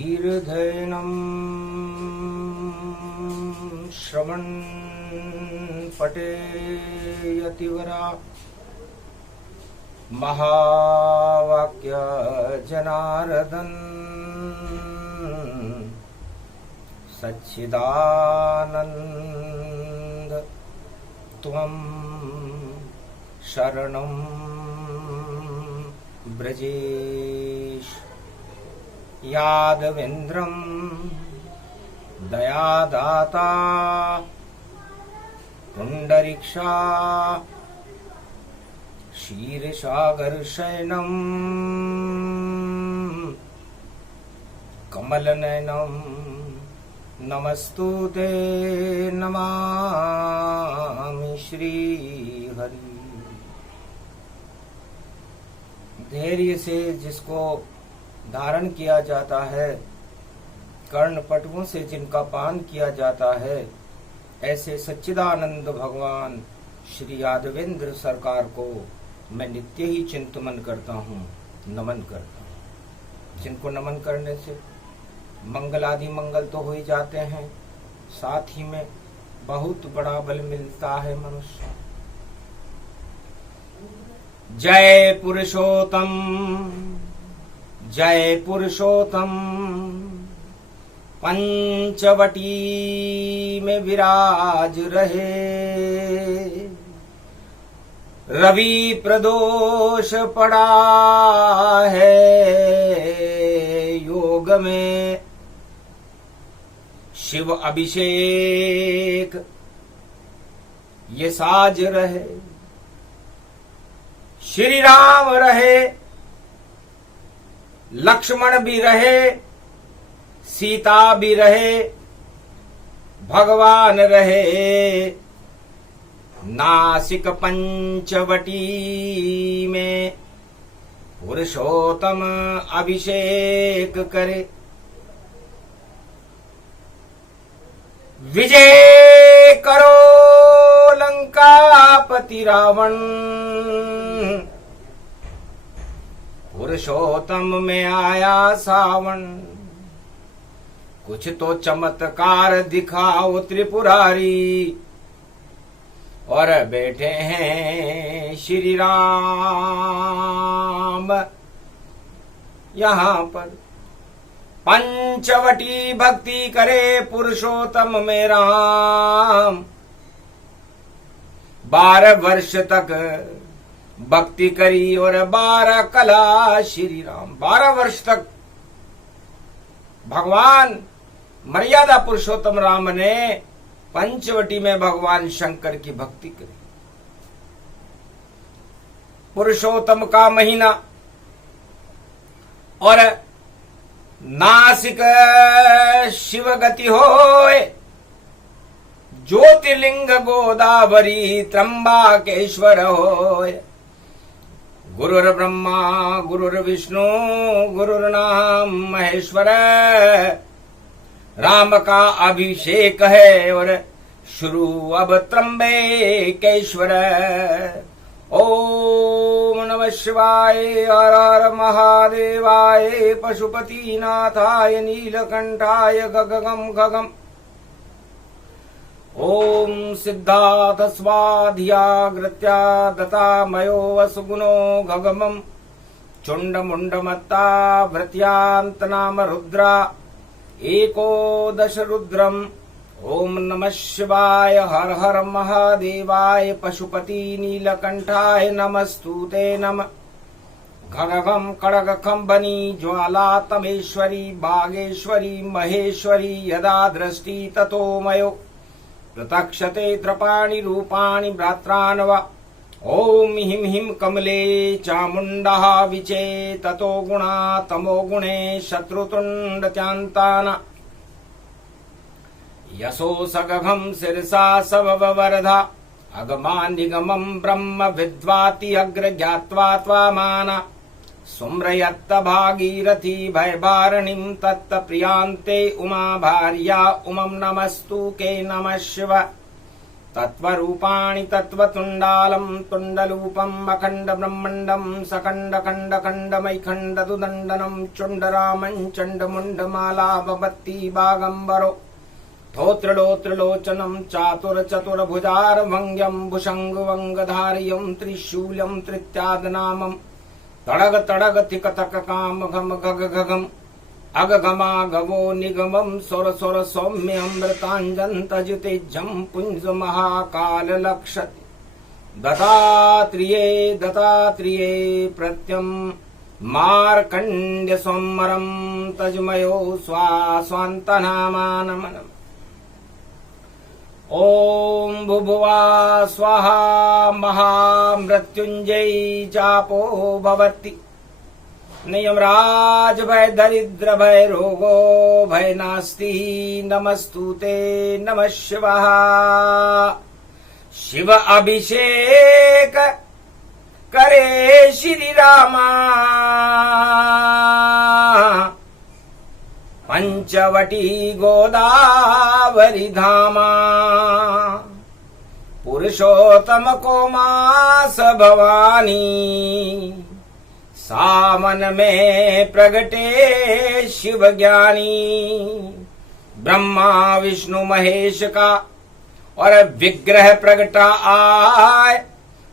धीर्धैनं श्रवण पठेयतिवरा महावाक्य जनार्दन सच्चिदानंद त्वं शरणं ब्रजेश यादवेन्द्रं दयादाता पुंडरीक्षा क्षीरसागरशयनं कमलनयनं नमस्तुते नमामि श्रीहरि। धैर्य से जिसको धारण किया जाता है, कर्णपटुओं से जिनका पान किया जाता है, ऐसे सच्चिदानंद भगवान श्री यादवेंद्र सरकार को मैं नित्य ही चिंतन करता हूँ, नमन करता हूँ। जिनको नमन करने से मंगल आदि मंगल तो हो ही जाते हैं, साथ ही में बहुत बड़ा बल मिलता है मनुष्य। जय पुरुषोत्तम, जय पुरुषोत्तम, पंचवटी में विराज रहे, रवि प्रदोष पड़ा है योग में, शिव अभिषेक ये साज रहे, श्री राम रहे, लक्ष्मण भी रहे, सीता भी रहे, भगवान रहे, नासिक पंचवटी में पुरुषोत्तम अभिषेक करे। विजय करो लंकापति रावण, पुरुषोत्तम में आया सावन। कुछ तो चमत्कार दिखाओ त्रिपुरारी, और बैठे हैं श्री राम यहाँ पर। पंचवटी भक्ति करे पुरुषोत्तम में राम, 12 वर्ष तक भक्ति करी और 12 कला श्री राम। 12 वर्ष तक भगवान मर्यादा पुरुषोत्तम राम ने पंचवटी में भगवान शंकर की भक्ति करी। पुरुषोत्तम का महीना और नासिक शिव गति होए, ज्योतिर्लिंग गोदावरी त्र्यंबकेश्वर होए। गुरुर ब्रह्मा गुरुर्विष्णु गुरुर्नाम महेश्वर, राम का अभिषेक है और शुरू अब त्र्यंबकेश्वर। ओम नमः शिवाय, हर हर महादेवाय, पशुपतिनाथाय नीलकंठाय गगगम गगम। ओम सिद्धार्थ स्वाध्याग्रत्या दतामयो वसुगुणो गगमं, चुंडमुंडमत्ता भृत्यांत नाम रुद्रा, एकोदश रुद्रम। ओम नमः शिवाय, हर हर महादेवाय, पशुपति नीलकंठाय नमस्तुते नमः। खगगम खड़गखम बनी ज्वाला तमेश्वरी, बागेश्वरी महेश्वरी, यदा दृष्टि ततो मयो प्रतक्षते त्रपाणि रूपाणि भ्रात्रान्वा। ओम हिम हिम कमले चामुंडः विचे, ततो गुणा तमो गुणे शत्रुतुंडत्यांताना। यशो सगघम शिरसा सबवरधा, अगमानिगमं ब्रह्म विद्वाति अग्र ज्ञात्वा त्वामाना। सुम्रयत्त भागीरथी भयभारणीं तत्त प्रियांते उमा भार्या उमं नमस्तु के नमः शिव। तत्त्वरूपाणि तत्त्वतुण्डालं तुण्डलूपम् अखण्ड ब्रह्मण्डं सखण्ड खण्ड खण्डमैखण्डदुदण्डनं चुण्डरामं चण्डमुण्डमाला भवति बागम्बरो धोत्रलोत्रलोचनं चातुरचतुर्भुजार्भङ्ग्यं भुषङ्गवङ्गधार्यं त्रिशूलं त्रित्यादनामं तडग तडग थिक थक काम घम घग घगम अगगमागवो निगमं सोर सोर सौम्यमृताञ्जन्तजितेज्जं पुञ्ज महाकाल लक्षति दत्तात्रेये दत्तात्रेये प्रत्यं मार्कण्ड्य सोमरं तजमयो स्वास्वान्तनामानमनम् ओम भुभुवा स्वाहा महामृत्युंजय जापो भवति नियमराज भय दरिद्र भय रोगो भय नास्ति नमस्तुते नमः शिवाः शिव अभिषेक करे श्री रामा पंचवटी गोदावरी धामा पुरुषोत्तम को मास भवानी सावन में प्रगटे शिव ज्ञानी ब्रह्मा विष्णु महेश का और विग्रह प्रगटा आय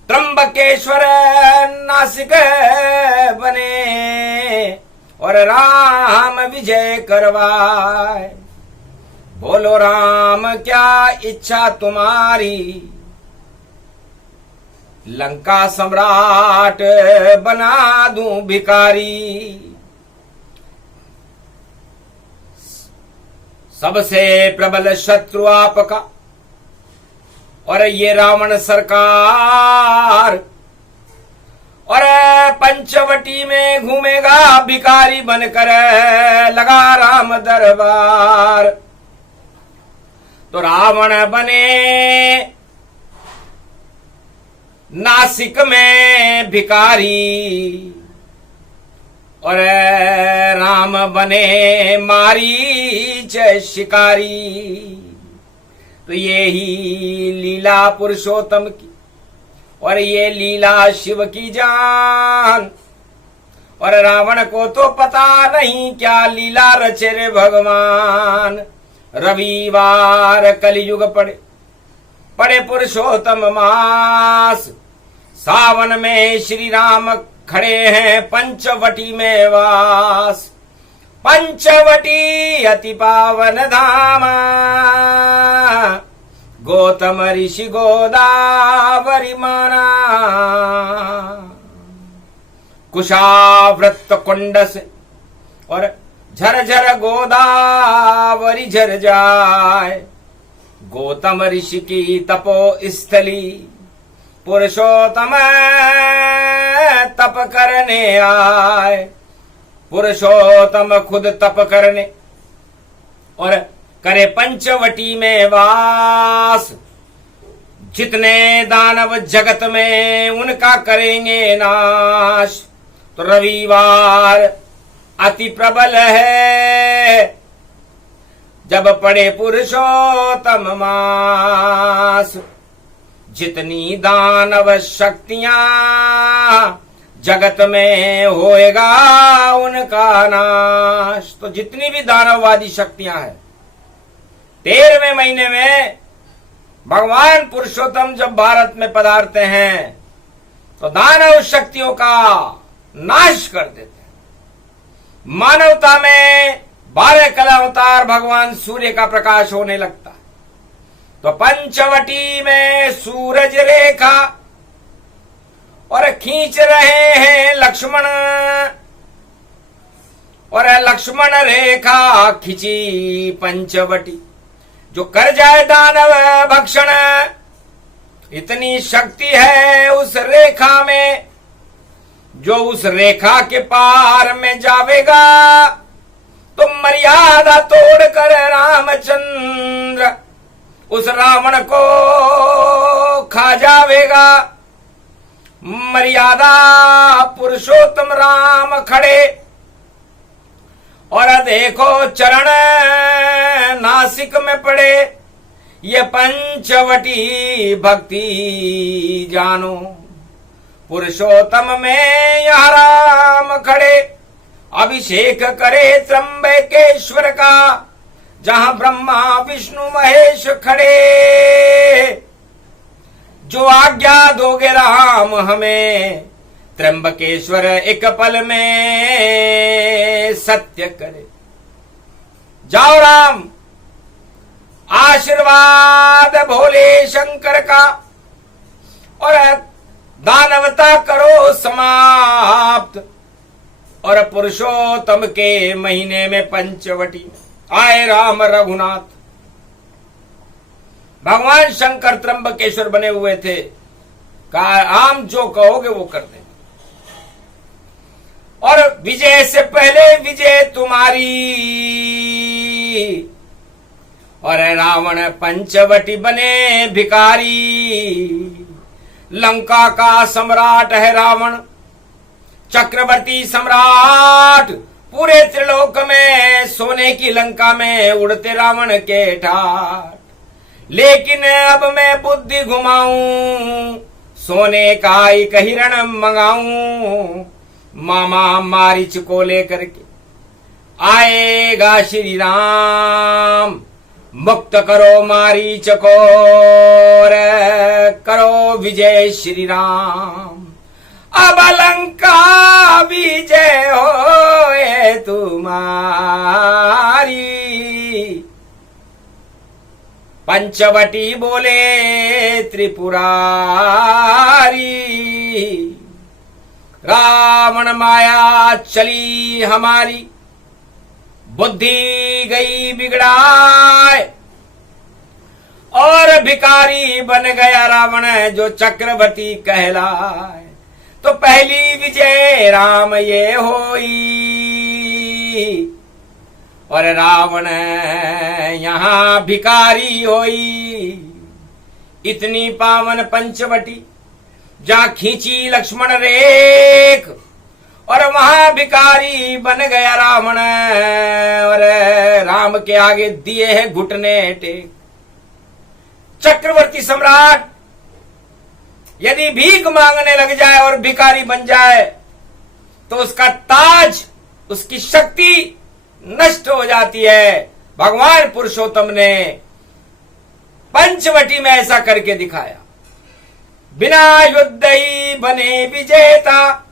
त्र्यंबकेश्वर नासिक बने और राम विजय करवाए बोलो राम क्या इच्छा तुम्हारी लंका सम्राट बना दूं भिखारी सबसे प्रबल शत्रु आपका और ये रावण सरकार और पंचवटी में घूमेगा भिखारी बनकर लगा राम दरबार तो रावण बने नासिक में भिखारी और राम बने मारीच शिकारी तो ये ही लीला पुरुषोत्तम की और ये लीला शिव की जान और रावण को तो पता नहीं क्या लीला रचे रे भगवान रविवार कलयुग पड़े पुरुषोत्तम मास सावन में श्री राम खड़े हैं पंचवटी में वास पंचवटी अति पावन धामा गौतम ऋषि गोदावरी माना कुशावृत कुंड से और झरझर गोदावरी झर जाए गौतम ऋषि की तपो स्थली पुरुषोत्तम तप करने आए पुरुषोत्तम खुद तप करने और करे पंचवटी में वास जितने दानव जगत में उनका करेंगे नाश तो रविवार अति प्रबल है जब पड़े पुरुषोत्तम मास जितनी दानव शक्तियां जगत में होएगा उनका नाश तो जितनी भी दानववादी शक्तियां हैं 13वें महीने में भगवान पुरुषोत्तम जब भारत में पधारते हैं तो दानव शक्तियों का नाश कर देते हैं मानवता में 12 कला अवतार भगवान सूर्य का प्रकाश होने लगता है तो पंचवटी में सूरज रेखा और खींच रहे हैं लक्ष्मण और लक्ष्मण रेखा खिंची पंचवटी जो कर जाए दानव भक्षण इतनी शक्ति है उस रेखा में जो उस रेखा के पार में जावेगा तो मर्यादा तोड़कर रामचंद्र उस रावण को खा जावेगा मर्यादा पुरुषोत्तम राम खड़े और देखो चरण नासिक में पड़े ये पंचवटी भक्ति जानो, पुरुषोत्तम में यहाँ राम खड़े, अभिषेक करे त्र्यंबकेश्वर का, जहां ब्रह्मा विष्णु महेश खड़े। जो आज्ञा दोगे राम हमें, त्र्यंबकेश्वर एक पल में सत्य करे। जाओ राम, आशीर्वाद भोले शंकर का, और दानवता करो समाप्त, और पुरुषोत्तम के महीने में पंचवटी में आए राम रघुनाथ। भगवान शंकर त्र्यंबकेश्वर बने हुए थे, कहा राम जो कहोगे वो कर देंगे, और विजय से पहले विजय तुम्हारी। और रावण पंचवटी बने भिखारी, लंका का सम्राट है रावण, चक्रवर्ती सम्राट, पूरे त्रिलोक में सोने की लंका में उड़ते रावण के ठाट। लेकिन अब मैं बुद्धि घुमाऊं, सोने का एक हिरण मंगाऊं, मामा मारीच को लेकर के आएगा श्री राम। मुक्त करो मारीच को, करो विजय श्री राम। अब लंका विजय होए तुम्हारी। पंचवटी बोले त्रिपुरारी, रावण माया चली हमारी, बुद्धि गई बिगड़ाए, और भिखारी बन गया रावण जो चक्रवर्ती कहलाए। तो पहली विजय राम ये होई, और रावण यहां भिखारी होई। इतनी पावन पंचवटी जा खींची लक्ष्मण रेख, और वहां भिखारी बन गया रावण, और राम के आगे दिए हैं घुटने टेक। चक्रवर्ती सम्राट यदि भीख मांगने लग जाए और भिखारी बन जाए तो उसका ताज, उसकी शक्ति नष्ट हो जाती है। भगवान पुरुषोत्तम ने पंचवटी में ऐसा करके दिखाया। बिना युद्ध ही बने विजेता,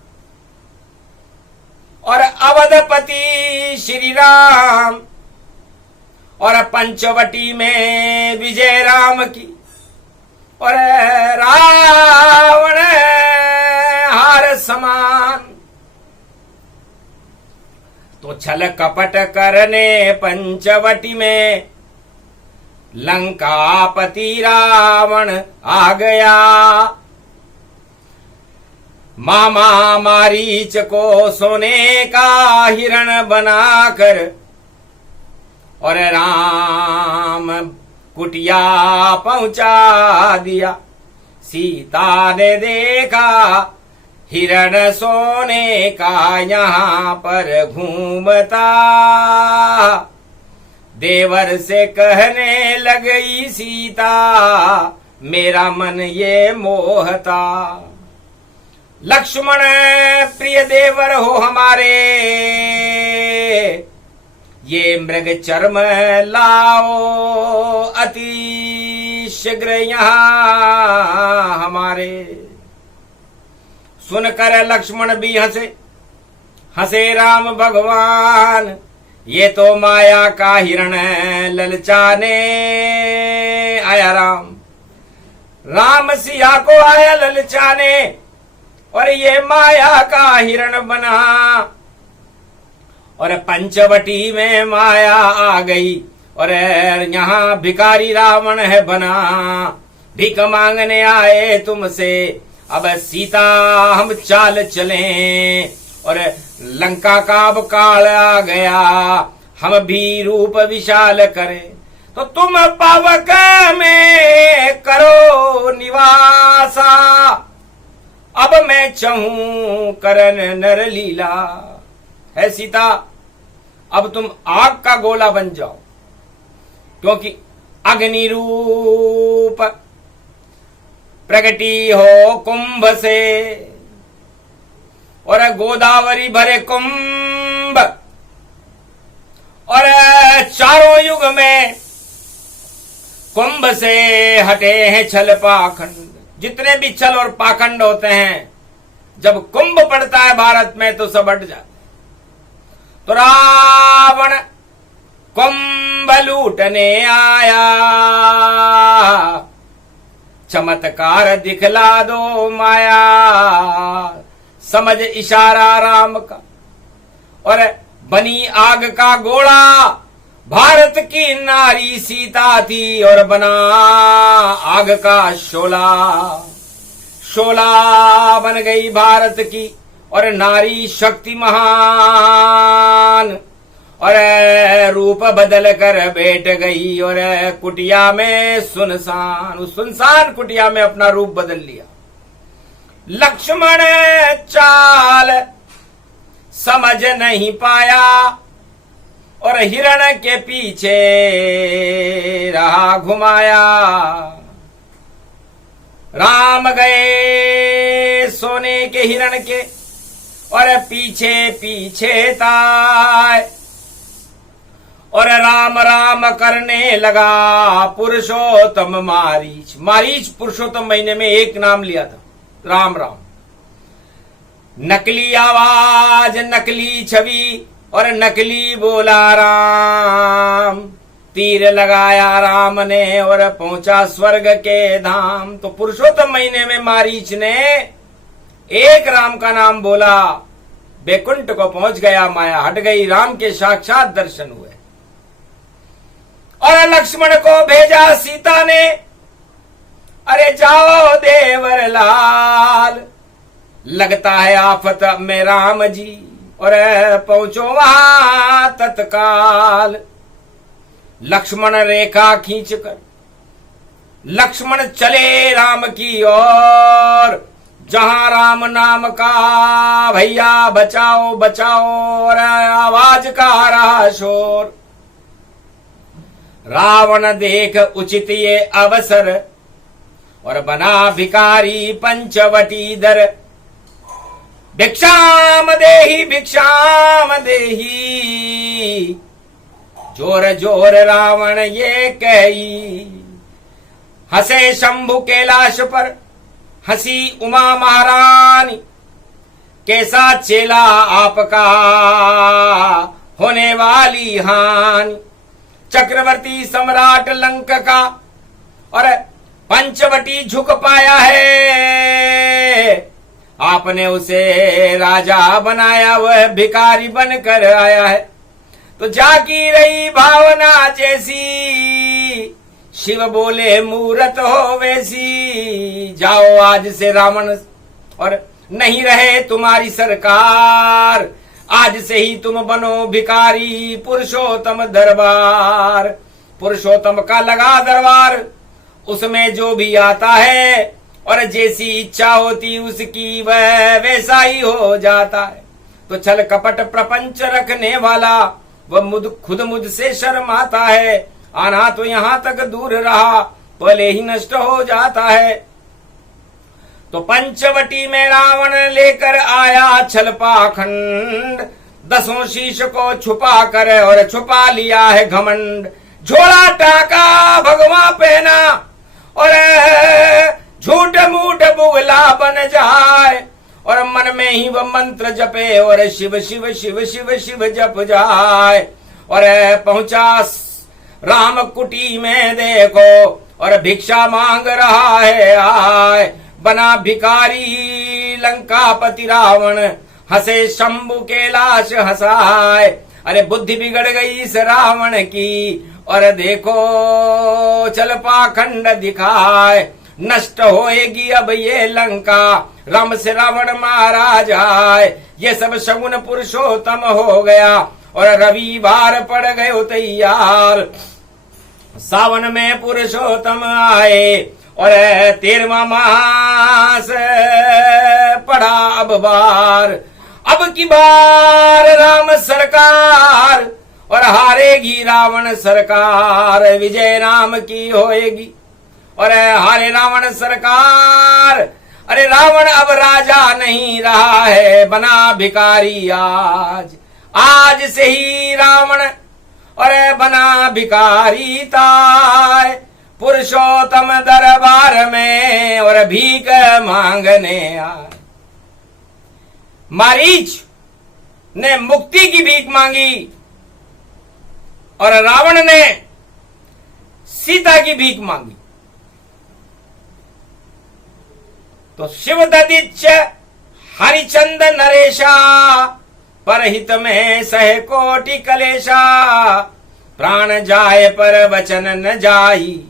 और अवधपति श्री राम, और पंचवटी में विजय राम की, और रावण हार समान। तो छल कपट करने पंचवटी में लंकापति रावण आ गया। मामा मारीच को सोने का हिरण बनाकर, और राम कुटिया पहुंचा दिया। सीता ने देखा हिरण सोने का यहाँ पर घूमता, देवर से कहने लगी सीता, मेरा मन ये मोहता। लक्ष्मण प्रिय देवर हो हमारे, ये मृग चर्म लाओ अति शीघ्र यहाँ हमारे। सुनकर लक्ष्मण भी हंसे, हंसे राम भगवान, ये तो माया का हिरण ललचाने आया राम। राम सिया को आया ललचाने, और ये माया का हिरण बना। और पंचवटी में माया आ गई, और यहाँ भिखारी रावण है बना। भीख मांगने आए तुमसे, अब सीता हम चाल चलें, और लंका का अब काल आ गया, हम भी रूप विशाल करें। तो तुम पावक में करो निवासा, अब मैं चाहूं करन नर लीला। है सीता, अब तुम आग का गोला बन जाओ, क्योंकि अग्नि रूप प्रगटी हो कुंभ से, और गोदावरी भरे कुंभ, और चारों युग में कुंभ से हटे हैं छल पाखंड। जितने भी छल और पाखंड होते हैं, जब कुंभ पड़ता है भारत में तो सब हट जाते। तो रावण कुंभ लूटने आया, चमत्कार दिखला दो माया। समझ इशारा राम का, और बनी आग का गोला, भारत की नारी सीता थी, और बना आग का शोला। शोला बन गई भारत की, और नारी शक्ति महान, और रूप बदल कर बैठ गई, और कुटिया में सुनसान, उस सुनसान कुटिया में अपना रूप बदल लिया। लक्ष्मण चाल समझ नहीं पाया, और हिरण के पीछे रहा घुमाया। राम गए सोने के हिरण के, और पीछे पीछे ताय, और राम राम करने लगा पुरुषोत्तम मारीच। मारीच पुरुषोत्तम महीने में एक नाम लिया था, राम राम। नकली आवाज, नकली छवि, और नकली बोला राम। तीर लगाया राम ने, और पहुंचा स्वर्ग के धाम। तो पुरुषोत्तम महीने में मारीच ने एक राम का नाम बोला, बैकुंठ को पहुंच गया, माया हट गई, राम के साक्षात दर्शन हुए। और लक्ष्मण को भेजा सीता ने, अरे जाओ देवर लाल, लगता है आफत में राम जी, और पहुंचो वहां तत्काल। लक्ष्मण रेखा खींचकर लक्ष्मण चले राम की ओर, जहां राम नाम का भैया बचाओ बचाओ, और आवाज का रहा शोर। रावण देख उचित ये अवसर, और बना भिखारी पंचवटी दर। भिक्षाम देही भिक्षाम देही, जोर जोर रावण ये कही। हंसे शंभु कैलाश पर, हंसी उमा महारानी, कैसा चेला आपका होने वाली हानि। चक्रवर्ती सम्राट लंक का, और पंचवटी झुक पाया है, आपने उसे राजा बनाया, वह भिखारी बनकर आया है। तो जागी रही भावना जैसी, शिव बोले मूरत हो वैसी। जाओ आज से रावण, और नहीं रहे तुम्हारी सरकार, आज से ही तुम बनो भिखारी पुरुषोत्तम दरबार। पुरुषोत्तम का लगा दरबार, उसमें जो भी आता है, और जैसी इच्छा होती उसकी वह वैसा ही हो जाता है। तो छल कपट प्रपंच रखने वाला, वह खुद मुझसे शर्माता है। आना तो यहाँ तक दूर रहा, पहले ही नष्ट हो जाता है। तो पंचवटी में रावण लेकर आया छल पाखंड, 10 शीश को छुपा कर, और छुपा लिया है घमंड। झोला टाका भगवा पहना, और झूठ मूठ बुगला बन जाए, और मन में ही वह मंत्र जपे, और शिव शिव शिव शिव शिव जप जाए। और पहुंचा राम कुटी में देखो, और भिक्षा मांग रहा है आए। बना भिखारी लंकापति रावण, हंसे शंभु कैलाश हंसाए। अरे बुद्धि बिगड़ गई इस रावण की, और देखो चल पाखंड दिखाए। नष्ट होएगी अब ये लंका, राम से रावण मारा जाए। ये सब शगुन पुरुषोत्तम हो गया, और रविवार पड़ गए तैयार। सावन में पुरुषोत्तम आए, और 13वां मास पड़ा अब बार। अब की बार राम सरकार, और हारेगी रावण सरकार, विजय नाम की होएगी। और हारे रावण सरकार, अरे रावण अब राजा नहीं रहा है, बना भिखारी आज। आज से ही रावण और बना भिखारी ताय, पुरुषोत्तम दरबार में और भीख मांगने आए। मारीच ने मुक्ति की भीख मांगी और रावण ने सीता की भीख मांगी। तो शिव ददिच्च हरिचंद नरेशा, परहित में सह कोटि कलेशा। प्राण जाए पर वचन न जाई,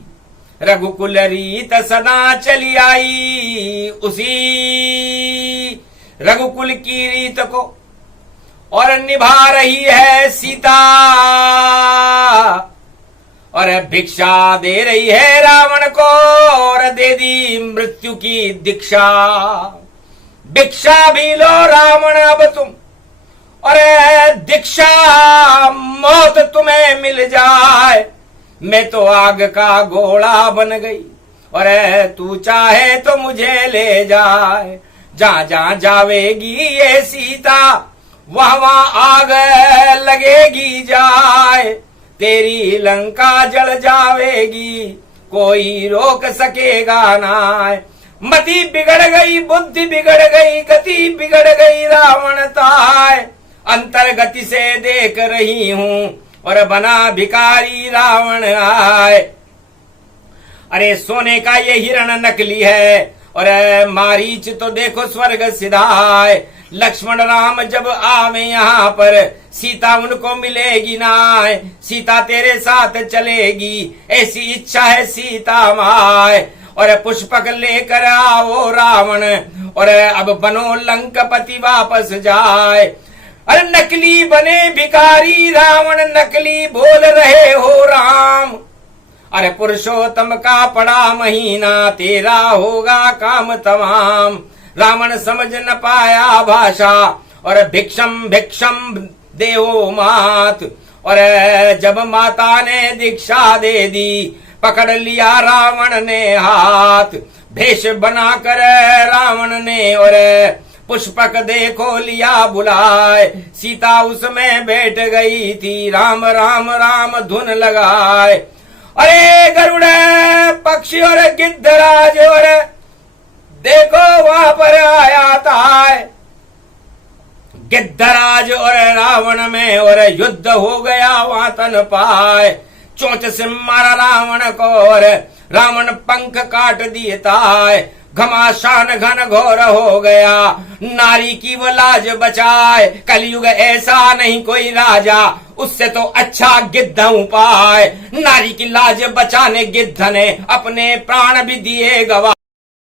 रघुकुल रीत सदा चली आई। उसी रघुकुल की रीत को और निभा रही है सीता, और भिक्षा दे रही है रावण को और दे दी मृत्यु की दीक्षा। भिक्षा भी लो रावण अब तुम, और दीक्षा मौत तुम्हें मिल जाए। मैं तो आग का गोला बन गई, और तू चाहे तो मुझे ले जाए। जहां जहां जावेगी ये सीता, वहां वहां आग लगेगी जाए। तेरी लंका जल जावेगी, कोई रोक सकेगा ना। मति बिगड़ गई, बुद्धि बिगड़ गई, गति बिगड़ गई रावण ताय। अंतर्गति से देख रही हूं और बना भिखारी रावण आए। अरे सोने का ये हिरण नकली है, और मारीच तो देखो स्वर्ग सिधाए। लक्ष्मण राम जब आवे यहाँ पर, सीता उनको मिलेगी ना। सीता तेरे साथ चलेगी, ऐसी इच्छा है सीता माए। और पुष्पक लेकर आओ रावण, और अब बनो लंकापति वापस जाए। अरे नकली बने भिखारी रावण, नकली बोल रहे हो राम। अरे पुरुषोत्तम का पड़ा महीना, तेरा होगा काम तमाम। रावण समझ न पाया भाषा, और भिक्षम भिक्षम देहो मात। और जब माता ने दीक्षा दे दी, पकड़ लिया रावण ने हाथ। भेष बनाकर रावण ने और पुष्पक देखो लिया बुलाए। सीता उसमें बैठ गई थी, राम राम राम धुन लगाए। अरे गरुड़ पक्षी और गिद्धराज, और देखो वहां पर आया था गिद्धराज और रावण में, और युद्ध हो गया वहां तन पाए। चोंच से मारा रावण को, और रावण पंख काट दिए ताय। घमासान घन घोर हो गया, नारी की वो लाज बचाए। कलयुग ऐसा नहीं कोई राजा, उससे तो अच्छा गिद्ध उपाय। नारी की लाज बचाने गिद्ध ने अपने प्राण भी दिए गवा।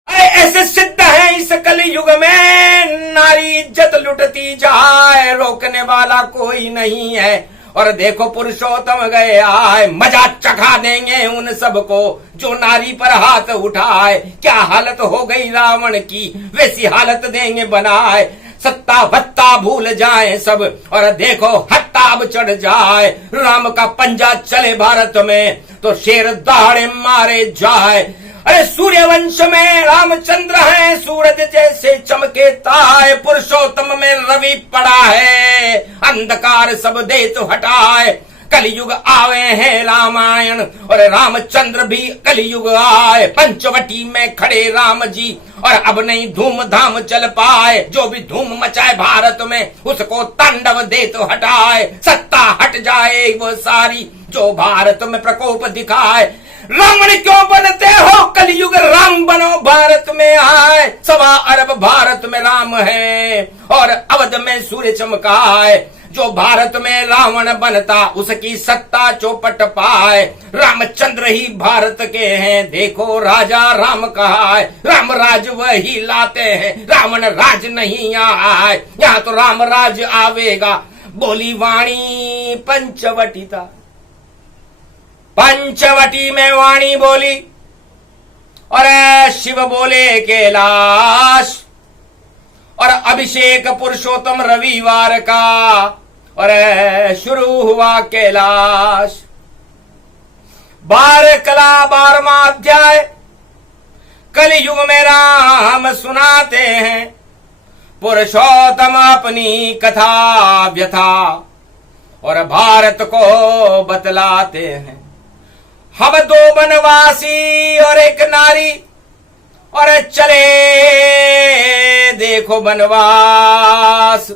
अरे ऐसे सिद्ध है इस कलयुग में, नारी इज्जत लुटती जाए, रोकने वाला कोई नहीं है। और देखो पुरुषोत्तम गए आए, मजा चखा देंगे उन सबको जो नारी पर हाथ उठाए। क्या हालत हो गई रावण की, वैसी हालत देंगे बनाए। सत्ता भत्ता भूल जाए सब, और देखो हत्ताब चढ़ जाए। राम का पंजा चले भारत में, तो शेर दहाड़े मारे जाए। अरे सूर्यवंश में रामचंद्र हैं, सूरज जैसे चमके ताए। पुरुषोत्तम में रवि पड़ा है, अंधकार सब दे तो हटाए। कलयुग आवे हैं रामायण, और रामचंद्र भी कलयुग आए। पंचवटी में खड़े राम जी, और अब नहीं धूम धाम चल पाए। जो भी धूम मचाए भारत में, उसको तांडव दे तो हटाए। सत्ता हट जाए वो सारी, जो भारत में प्रकोप दिखाए। रावण क्यों बनते हो, कलयुग राम बनो भारत में आए। 1.25 अरब भारत में राम है, और अवध में सूर्य चमकाए। जो भारत में रावण बनता, उसकी सत्ता चौपट पाए। रामचंद्र ही भारत के हैं, देखो राजा राम कहा है। राम राज वही लाते हैं, रावण राज नहीं आए। यहाँ तो राम राज आवेगा। बोली वाणी पंचवटी था, पंचवटी में वाणी बोली, और शिव बोले कैलाश। और अभिषेक पुरुषोत्तम रविवार का, और शुरू हुआ कैलाश। 12 कला 12वां अध्याय कलयुग में राम सुनाते हैं, पुरुषोत्तम अपनी कथा व्यथा और भारत को बतलाते हैं। हम 2 वनवासी और 1 नारी और चले देखो बनवास,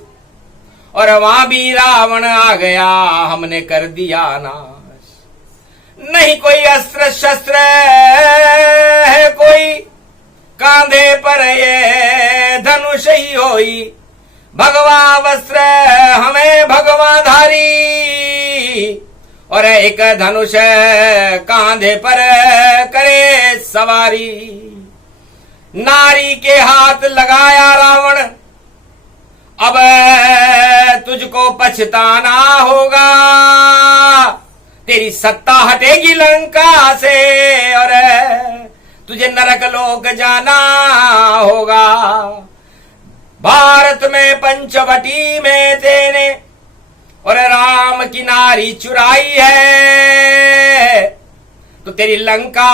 और वहां भी रावण आ गया, हमने कर दिया नाश। नहीं कोई अस्त्र शस्त्र है, कोई कांधे पर ये धनुष ही होई, भगवा वस्त्र हमें भगवा धारी, और 1 धनुष कांधे पर करे सवारी। नारी के हाथ लगाया रावण, अब तुझको पछताना होगा, तेरी सत्ता हटेगी लंका से और तुझे नरक लोक जाना होगा। भारत में पंचवटी में तेने और राम की नारी चुराई है, तो तेरी लंका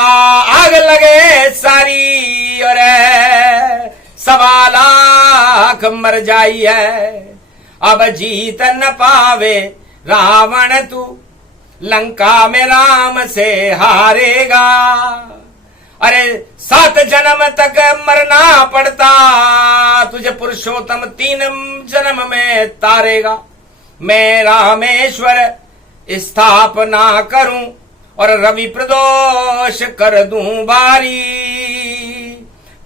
आग लगे सारी और 1.25 लाख मर जाई है। अब जीत न पावे रावण, तू लंका में राम से हारेगा। अरे 7 जन्म तक मरना पड़ता, तुझे पुरुषोत्तम 3 जन्म में तारेगा। मैं रामेश्वर स्थापना करूं और रवि प्रदोष कर दूं बारी,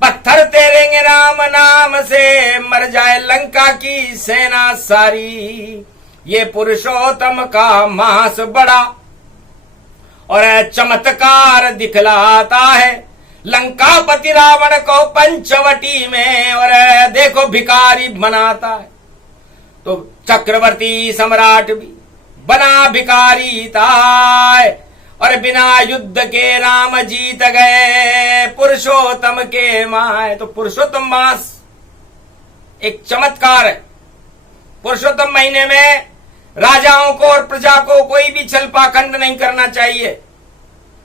पत्थर तेरेंगे राम नाम से, मर जाए लंका की सेना सारी। ये पुरुषोत्तम का मास बड़ा और चमत्कार दिखलाता है, लंकापति रावण को पंचवटी में और देखो भिखारी बनाता है। तो चक्रवर्ती सम्राट भी बना भिखारी था, और बिना युद्ध के राम जीत गए पुरुषोत्तम के माए। तो पुरुषोत्तम मास एक चमत्कार है। पुरुषोत्तम महीने में राजाओं को और प्रजा को कोई भी छल पाखंड नहीं करना चाहिए,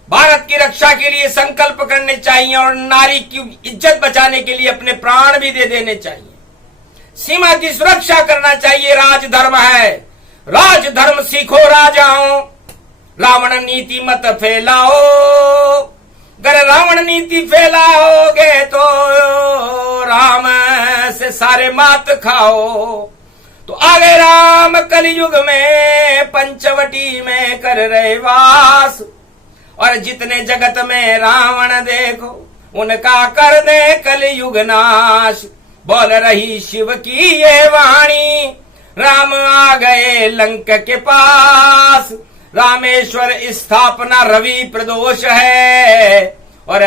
भारत की रक्षा के लिए संकल्प करने चाहिए और नारी की इज्जत बचाने के लिए अपने प्राण भी दे देने चाहिए। सीमा की सुरक्षा करना चाहिए, राजधर्म है। राजधर्म सीखो राजाओं, रावण नीति मत फैलाओ। अगर रावण नीति फैलाओगे तो राम से सारे मात खाओ। तो आगे राम कलयुग में पंचवटी में कर रहे वास, और जितने जगत में रावण देखो उनका कर दे कलयुग नाश। बोल रही शिव की ये वाणी, राम आ गए लंक के पास। रामेश्वर स्थापना रवि प्रदोष है, और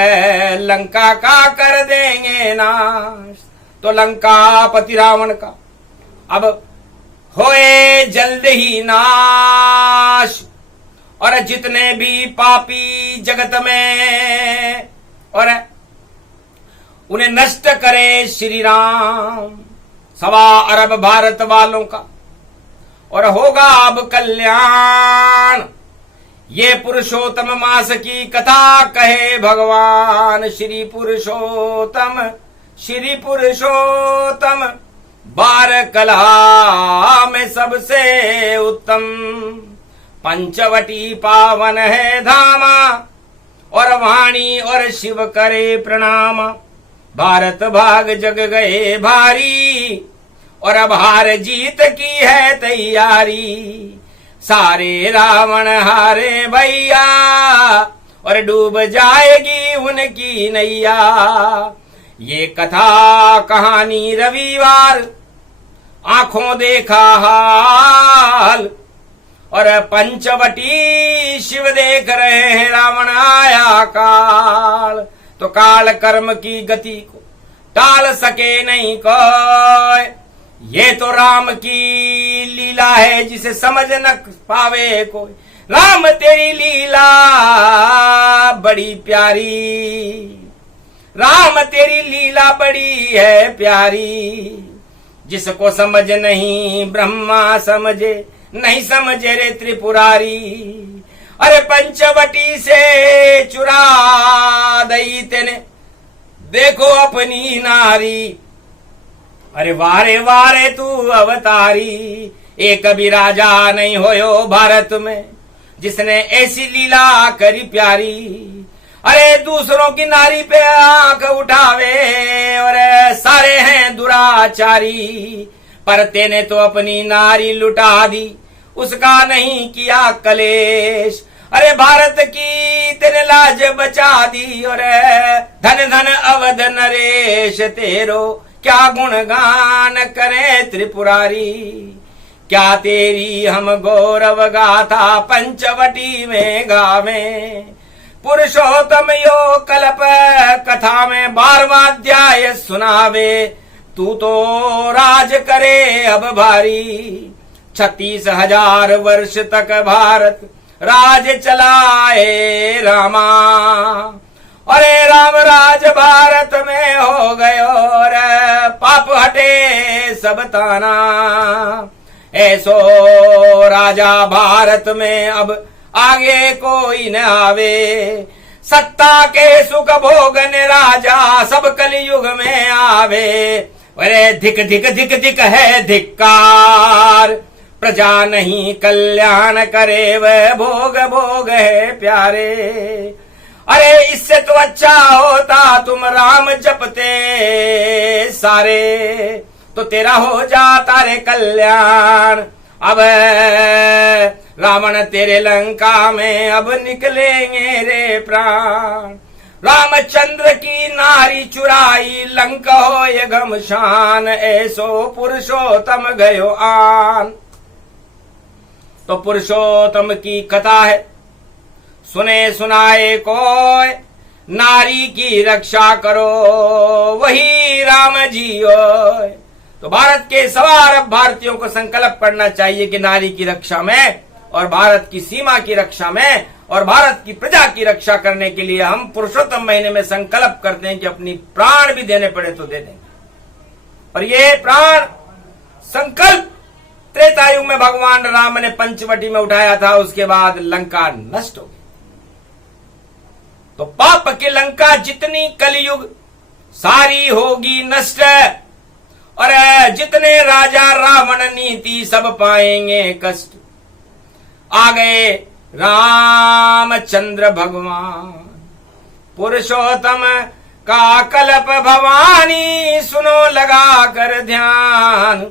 लंका का कर देंगे नाश। तो लंकापति रावण का अब होए जल्द ही नाश, और जितने भी पापी जगत में और उन्हें नष्ट करे श्री राम। 1.25 अरब भारत वालों का और होगा अब कल्याण। ये पुरुषोत्तम मास की कथा कहे भगवान। श्री पुरुषोत्तम 12 कला में सबसे उत्तम, पंचवटी पावन है धामा, और वाणी और शिव करे प्रणाम। भारत भाग जग गए भारी, और अब हार जीत की है तैयारी। सारे रावण हारे भैया, और डूब जाएगी उनकी नैया। ये कथा कहानी रविवार, आंखों देखा हाल, और पंचवटी शिव देख रहे हैं रावण आया काल। तो काल कर्म की गति को टाल सके नहीं कोई, ये तो राम की लीला है जिसे समझ न पावे कोई। राम तेरी लीला बड़ी प्यारी, राम तेरी लीला बड़ी है प्यारी। जिसको समझ नहीं ब्रह्मा समझे, नहीं समझे रे त्रिपुरारी। अरे पंचवटी से चुरा दई तेने देखो अपनी नारी। अरे वारे वारे तू अवतारी, एक भी राजा नहीं होयो भारत में जिसने ऐसी लीला करी प्यारी। अरे दूसरों की नारी पे आंख उठावे और सारे हैं दुराचारी, पर तेने तो अपनी नारी लुटा दी, उसका नहीं किया कलेश। अरे भारत की तेने लाज बचा दी और धन धन अवध नरेश तेरो क्या गुणगान करे त्रिपुरारी। क्या तेरी हम गौरव गाथा पंचवटी में गावे, पुरुषोत्तम यो कल्प कथा में 12वां अध्याय सुनावे। तू तो राज करे अब भारी, 36,000 वर्ष तक भारत राज चलाए रामा। अरे राम राज भारत में हो गयो रे, पाप हटे सब ताना। ऐसो राजा भारत में अब आगे कोई न आवे, सत्ता के सुख भोगने राजा सब कलयुग में आवे। अरे धिक धिक धिक धिक है धिक्कार, प्रजा नहीं कल्याण करे वह भोग भोग है प्यारे। अरे इससे तो अच्छा होता तुम राम जपते सारे, तो तेरा हो जाता रे कल्याण। अब रावण तेरे लंका में अब निकलेंगे रे प्राण। रामचंद्र की नारी चुराई लंका हो ये घमशान, ऐसो पुरुषोत्तम गयो आन। तो पुरुषोत्तम की कथा है, सुने सुनाए कोय, नारी की रक्षा करो वही राम जी होय। तो भारत के सवार भारतीयों को संकल्प करना चाहिए कि नारी की रक्षा में और भारत की सीमा की रक्षा में और भारत की प्रजा की रक्षा करने के लिए हम पुरुषोत्तम महीने में संकल्प करते हैं कि अपनी प्राण भी देने पड़े तो दे देंगे। और ये प्राण संकल्प त्रेता युग में भगवान राम ने पंचवटी में उठाया था, उसके बाद लंका नष्ट हो गई। तो पाप की लंका जितनी कलयुग सारी होगी नष्ट, और जितने राजा रावण नीति सब पाएंगे कष्ट। आ गए रामचंद्र भगवान पुरुषोत्तम का कल्प भवानी, सुनो लगा कर ध्यान।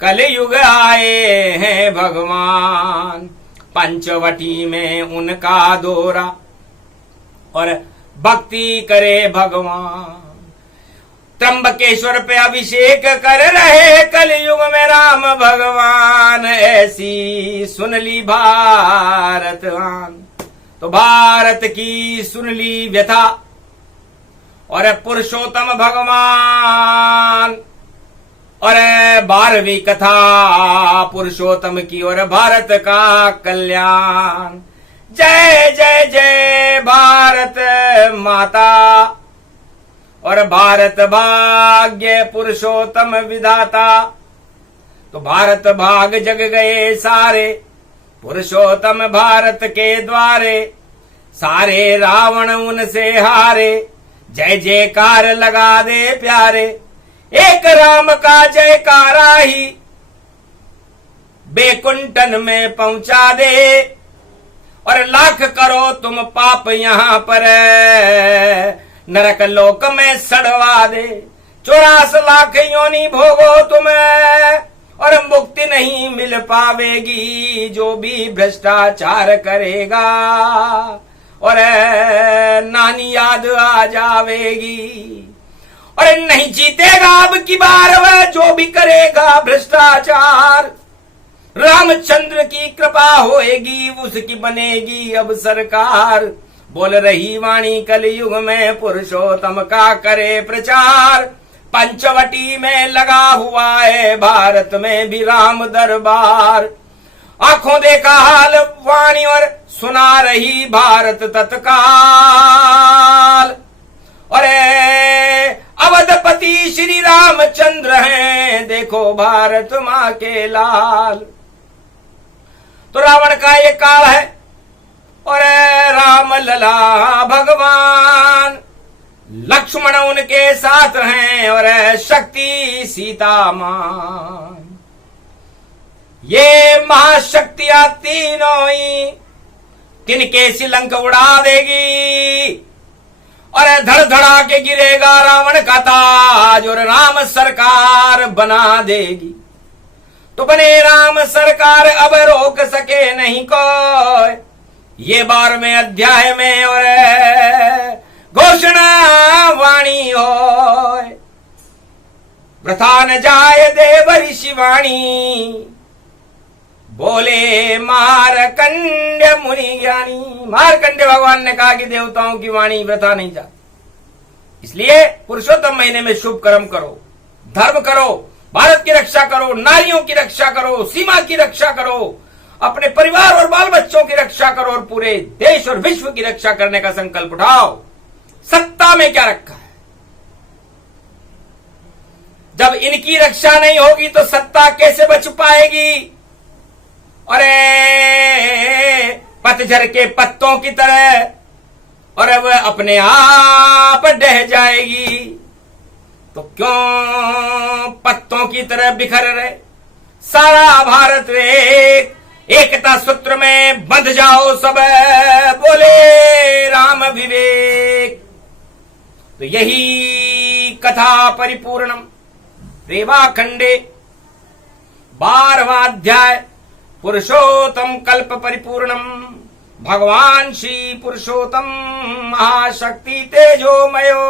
कलयुग आए हैं भगवान, पंचवटी में उनका दौरा और भक्ति करे भगवान। त्र्यंबकेश्वर पे अभिषेक कर रहे कलयुग में राम भगवान, ऐसी सुन ली भारतवान। तो भारत की सुन ली व्यथा और पुरुषोत्तम भगवान और 12वीं कथा पुरुषोत्तम की और भारत का कल्याण। जय जय जय भारत माता और भारत भाग्य पुरुषोत्तम विधाता। तो भारत भाग जग गए सारे, पुरुषोत्तम भारत के द्वारे। सारे रावण उनसे हारे, जय जयकार लगा दे प्यारे। एक राम का जयकारा ही बेकुंठन में पहुंचा दे, और लाख करो तुम पाप यहाँ पर नरक लोक में सड़वा दे। 84 लाख योनि भोगो तुम्हें और मुक्ति नहीं मिल पावेगी, जो भी भ्रष्टाचार करेगा और नानी याद आ जावेगी। और नहीं जीतेगा अब की बार वह जो भी करेगा भ्रष्टाचार। रामचंद्र की कृपा होएगी, उसकी बनेगी अब सरकार। बोल रही वाणी कलयुग में पुरुषोत्तम का करे प्रचार। पंचवटी में लगा हुआ है भारत में भी राम दरबार। आंखों देखा हाल वाणी और सुना रही भारत तत्काल। और अवधपति श्री रामचंद्र हैं, देखो भारत माँ के लाल। तो रावण का ये काल है और राम लला भगवान, लक्ष्मण उनके साथ हैं और शक्ति सीता मान। ये महाशक्तियां तीनों ही तिनके सिलंक उड़ा देगी और धड़धड़ा के गिरेगा रावण का ताज और राम सरकार बना देगी। तो बने राम सरकार अब रोक सके नहीं कोई, ये 12वें अध्याय में और घोषणा वाणी हो, वृथा न जाए देव ऋषि वाणी, बोले मारकंड्य मुनि ज्ञानी। मारकंड्य भगवान ने कहा कि देवताओं की वाणी वृथा नहीं जाती, इसलिए पुरुषोत्तम महीने में शुभ कर्म करो, धर्म करो, भारत की रक्षा करो, नारियों की रक्षा करो, सीमा की रक्षा करो, अपने परिवार और बाल बच्चों की रक्षा करो और पूरे देश और विश्व की रक्षा करने का संकल्प उठाओ। सत्ता में क्या रखा है? जब इनकी रक्षा नहीं होगी तो सत्ता कैसे बच पाएगी? अरे पतझड़ के पत्तों की तरह और वह अपने आप ढह जाएगी। तो क्यों पत्तों की तरह बिखर रहे? सारा भारत एकता सूत्र में बंध जाओ सब, बोले राम विवेक। तो यही कथा परिपूर्णम रेवाखंडे 12वां अध्याय पुरुषोत्तम कल्प परिपूर्णम। भगवान श्री पुरुषोत्तम महाशक्ति तेजोमयो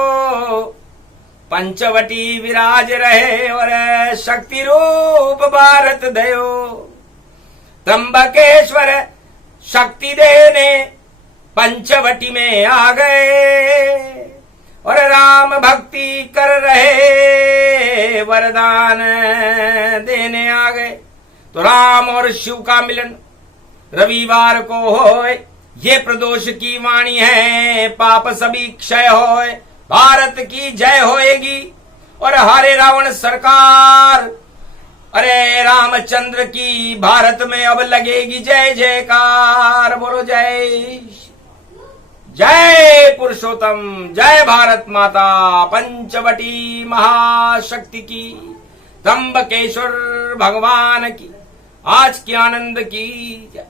पंचवटी विराज रहे और शक्ति रूप भारत दयो। त्र्यंबकेश्वर शक्ति देने पंचवटी में आ गए और राम भक्ति कर रहे वरदान देने आ गए। तो राम और शिव का मिलन रविवार को होए, ये प्रदोष की वाणी है, पाप सभी क्षय होए, भारत की जय होएगी और हरे रावण सरकार, अरे रामचंद्र की भारत में अब लगेगी जय जयकार। बोलो जय जय पुरुषोत्तम, जय भारत माता, पंचवटी महाशक्ति की, त्र्यंबकेश्वर भगवान की, आज की आनंद की जय।